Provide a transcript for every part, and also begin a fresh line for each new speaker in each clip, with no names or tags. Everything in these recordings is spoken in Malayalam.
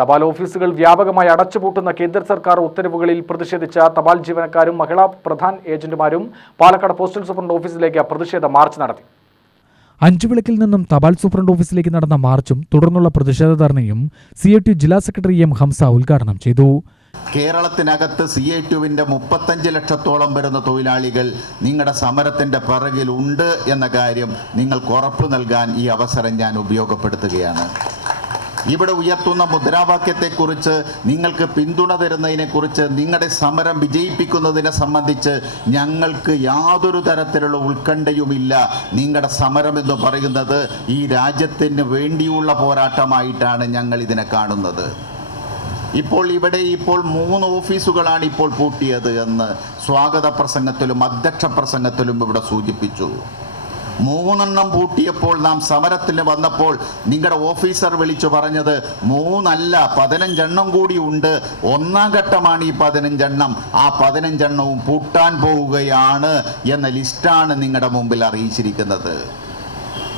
തപാൽ ഓഫീസുകൾ വ്യാപകമായി അടച്ചുപൂട്ടുന്ന കേന്ദ്ര സർക്കാർ ഉത്തരവുകളിൽ പ്രതിഷേധിച്ച തപാൽ ജീവനക്കാരും മഹിളാ പ്രധാൻ ഏജന്റുമാരും പാലക്കാട് പോസ്റ്റൽ സൂപ്രണ്ട് ഓഫീസിലേക്ക് പ്രതിഷേധ മാർച്ച് നടത്തി.
അഞ്ചുവിളക്കിൽ നിന്നും തപാൽ സൂപ്രണ്ട് ഓഫീസിലേക്ക് നടന്ന മാർച്ചും തുടർന്നുള്ള പ്രതിഷേധ ധർണയും സി ഐ ടി ജില്ലാ സെക്രട്ടറി എം ഹംസ ഉദ്ഘാടനം ചെയ്തു.
കേരളത്തിനകത്ത് സി ഐ ടുവിന്റെ മുപ്പത്തഞ്ച് ലക്ഷത്തോളം വരുന്ന തൊഴിലാളികൾ നിങ്ങളുടെ സമരത്തിന്റെ പിറകിൽ ഉണ്ട് എന്ന കാര്യം നിങ്ങൾക്ക് ഉറപ്പ് നൽകാൻ ഈ അവസരം ഞാൻ ഉപയോഗപ്പെടുത്തുകയാണ്. ഇവിടെ ഉയർത്തുന്ന മുദ്രാവാക്യത്തെക്കുറിച്ച് നിങ്ങൾക്ക് പിന്തുണ തരുന്നതിനെക്കുറിച്ച് നിങ്ങളുടെ സമരം വിജയിപ്പിക്കുന്നതിനെ സംബന്ധിച്ച് ഞങ്ങൾക്ക് യാതൊരു തരത്തിലുള്ള ഉത്കണ്ഠയുമില്ല. നിങ്ങളുടെ സമരം എന്ന് പറയുന്നത് ഈ രാജ്യത്തിന് വേണ്ടിയുള്ള പോരാട്ടമായിട്ടാണ് ഞങ്ങൾ ഇതിനെ കാണുന്നത്. ഇപ്പോൾ ഇവിടെ ഇപ്പോൾ മൂന്ന് ഓഫീസുകളാണ് ഇപ്പോൾ പൂട്ടിയത് എന്ന് സ്വാഗത പ്രസംഗത്തിലും അധ്യക്ഷ പ്രസംഗത്തിലും ഇവിടെ സൂചിപ്പിച്ചു. മൂന്നെണ്ണം പൂട്ടിയപ്പോൾ നാം സമരത്തിന് വന്നപ്പോൾ നിങ്ങളുടെ ഓഫീസർ വിളിച്ചു പറഞ്ഞത് മൂന്നല്ല പതിനഞ്ചെണ്ണം കൂടി ഉണ്ട്. ഒന്നാം ഘട്ടമാണ് ഈ പതിനഞ്ചെണ്ണം. ആ പതിനഞ്ചെണ്ണവും പൂട്ടാൻ പോവുകയാണ് എന്ന ലിസ്റ്റാണ് നിങ്ങളുടെ മുമ്പിൽ അറിയിച്ചിരിക്കുന്നത്.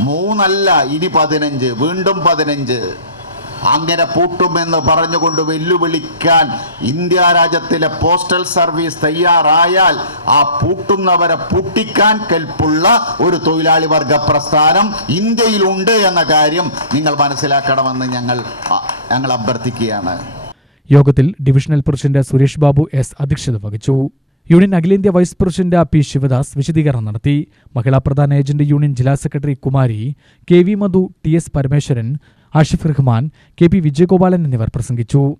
മൂന്നല്ല ഇനി പതിനഞ്ച് വീണ്ടും പതിനഞ്ച്. അങ്ങനെ പൂട്ടുമെന്ന് പറഞ്ഞുകൊണ്ട് വെല്ലുവിളിക്കാൻ ഇന്ത്യ രാജ്യത്തിലെ പോസ്റ്റൽ സർവീസ് തയ്യാറായാൽ ആ പൂട്ടുന്നവരെ പൂട്ടിക്കാൻ കെൽപ്പുള്ള ഒരു തൊഴിലാളി വർഗ പ്രസ്ഥാനം ഇന്ത്യയിലുണ്ട് എന്ന കാര്യം നിങ്ങൾ മനസ്സിലാക്കണമെന്ന് ഞങ്ങൾ ഞങ്ങൾ അഭ്യർത്ഥിക്കുകയാണ്.
യോഗത്തിൽ divisional president Suresh Babu S അധ്യക്ഷത വഹിച്ചു. യൂണിയൻ അഖിലേന്ത്യാ വൈസ് പ്രസിഡന്റ് പി ശിവദാസ് വിശദീകരണം നടത്തി. മഹിളാ പ്രധാന ഏജന്റ് യൂണിയൻ ജില്ലാ secretary Kumari K V Madhu T S Parameswaran Ashif Rahman K P Vijayagopalan എന്നിവർ പ്രസംഗിച്ചു.